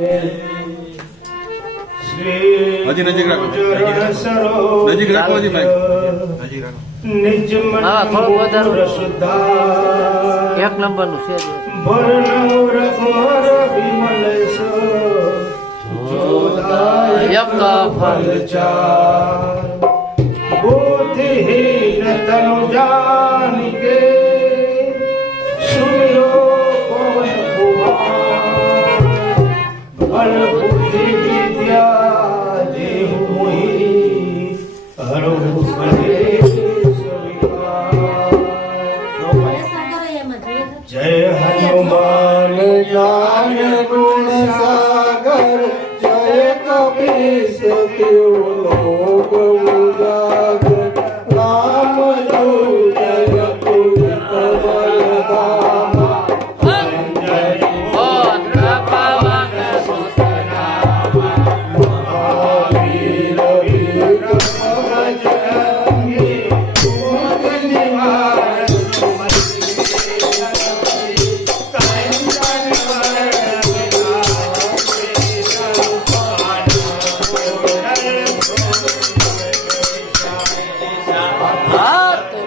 હજી નજીક રાખો. નજીક રાખો હજી ભાઈ. નજીક રાખો. નિજ મન હા, થોડુંક વધારો. મૂળ શુદ્ધા એક નંબર નું છે જ. ભરનવર કુંવર વિમલ સો જોદાયક ફલ ચાર બુદ્ધિહીન હનુમાન જ્ઞાન ગુણ સાગર જય કપી તિઉ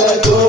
Hallelujah.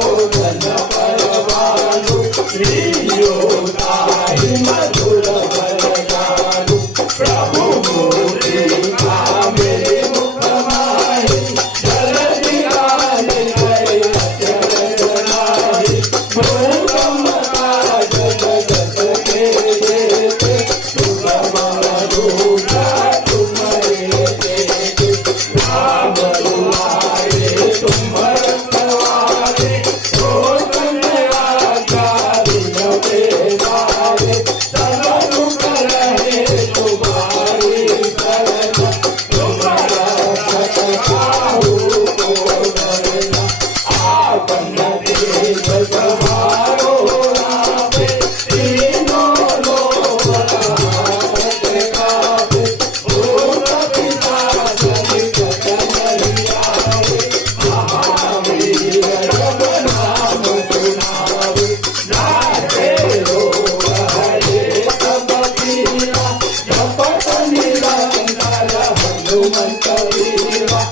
Hallelujah.